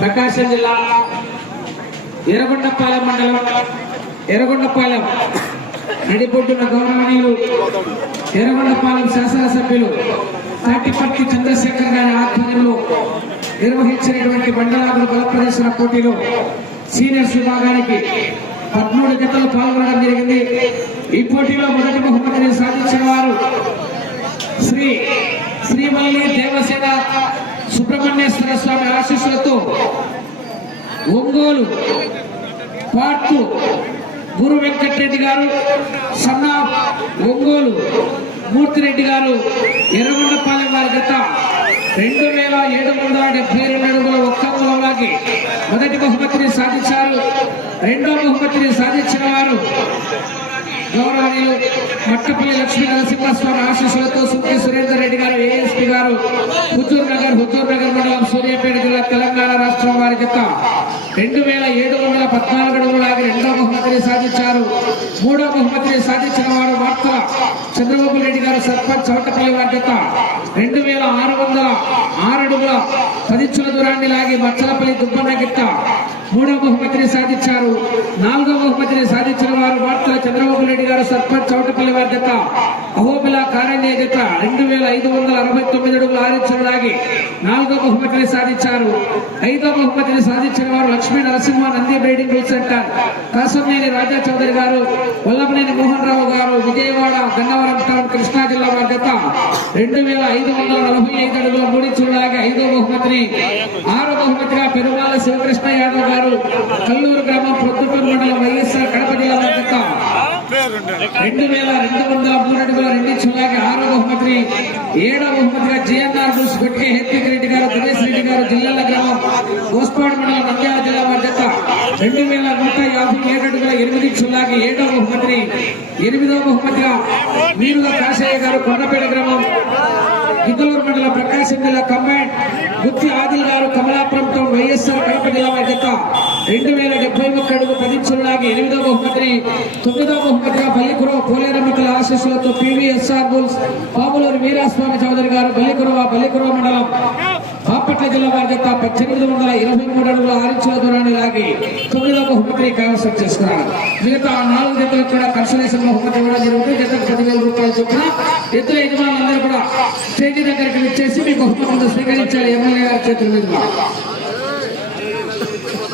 ప్రకాశం జిల్లా ఎర్రగొండపాలెం మండలం ఎర్రగొండపాలెం నడిపొడ్డున గౌరవనీయులు ఎర్రగొండపాలెం శాసనసభ్యులు తాటిపట్టి చంద్రశేఖర్ గారి ఆధ్వర్యంలో నిర్వహించినటువంటి మండలాలు బల ప్రదర్శన పోటీలో సీనియర్స్ విభాగానికి పదమూడు జతలు పాల్గొనడం జరిగింది. ఈ పోటీలో మొదటి బహుమతిని సాధించిన వారు శ్రీ శ్రీమల్లి దేవసేన సుబ్రహ్మణ్యేశ్వర స్వామి ఆశీస్సులతో ఒంగోలు పార్కు గురు వెంకటరెడ్డి గారు సన్నా ఒంగోలు మూర్తిరెడ్డి గారు ఎర్రగొండపాలెం వారి గత రెండు వేల ఏడు వందల డెబ్బై రెండు అడుగుల ఒక్క మూలంలోకి మొదటి బహుమతిని సాధించారు. రెండో బహుమతిని సాధించిన వారు గౌరవనీయులు మట్టపల్లి లక్ష్మీ నరసింహస్వామి ఆశీస్సులతో సుఖేశ్వరి రెండు వేల ఏడు వందల పద్నాలుగు అడుగులు ఆగి రెండో బహుమతిని సాధించారు. మూడో బహుమతిని సాధించిన వారు వార్తల చంద్రబాబు రెడ్డి గారు సర్పంచ్ చౌటపల్లి వారి జత రెండు వేల ఆరు వందల ఆరు అడుగుల పదించుల దూరాన్ని లాగి మచ్చలపల్లి దుబ్బన్న గిట్ట మూడవ బహుమతిని సాధించారు. నాలుగవ బహుమతిని సాధించిన వారు వార్తల చంద్రబాబు రెడ్డి గారు సర్పంచ్ చౌటపల్లి వారి జత అహోబిల కారణ్య జత రెండు వేల ఐదు వందల అరవై తొమ్మిది అడుగులు ఆరించులు లాగి నాలుగో బహుమతిని సాధించారు. ఐదో బహుమతిని సాధించిన వారు Lakshmi Narasimha Nandi breeding bull centre Kasamneni Raja Chowdary గారు వల్ల మోహన్ రావు గారు విజయవాడ గన్నవరం టౌన్ కృష్ణా జిల్లా వారి జత రెండు వేల ఐదు వందల నలభై ఐదు అడుగుల మూడించులు లాగి ఐదో బహుమతిని ఆరో బహుమతిగా పెరుమాల శివకృష్ణ యాదవ్ గారు కల్లూరు గ్రామం ప్రొద్దుటూరు మండలం వైఎస్ఆర్ కడప జిల్లా వారి రెండు వేల రెండు వందల మూడు అడుగుల రెండు చులాకి ఆరో బహుమతిని ఏడో బహుమతిగా జిఎన్ఆర్ బుల్స్ గొట్టే హెత్తిక్ రెడ్డి గారు దినేష్ రెడ్డి గారు జిల్లాల గ్రామం గోస్పాడు మండలం నంద్యాల జిల్లా వారి రెండు వేల నూట యాభై ఏడు అడుగుల ఎనిమిది చులాకి ఏడో బహుమతి ఎనిమిదవ బహుమతిగా మీరుగా కాశయ్య గారు కొండపేట గ్రామం గిద్దలూరు మండల ప్రకాశం జిల్లా కంబైన్ గుత్తి ఆదిల్ గారు కమలాపురంతో వైఎస్ఆర్ కడప జిల్లా వారి జత రెండు వేల డెబ్బై ఒక్క అడుగు పది చుల్లాగి ఎనిమిదో బహుమతిని తొమ్మిదో బహుమతిగా బల్లికురవ పోలేరమ్మకల ఆశీస్సులతో పివిఎస్ఆర్ బుల్స్ పాములూరు వీరాస్వామి చౌదరి గారు బల్లికురవ బల్లికురవ మండలం బాపట్ల జిల్లా వారి జత పద్దెనిమిది వందల ఇరవై మూడు అడుగుల ఆరించుల దూరాన్ని లాగి తొమ్మిదో బహుమతిని కైవసం చేసుకున్నారు. మిగతా నాలుగు జతలకు కూడా కన్సలేషన్ బహుమతి ఇవ్వడం జరుగుతుంది. జతకు పదివేల రూపాయలు చొప్పున ఎత్తుల యజమానులందరూ కూడా స్టేజీ దగ్గరికి వచ్చేసి మీ బహుమతులు స్వీకరించాలి ఎమ్మెల్యే గారి చేతుల మీదుగా.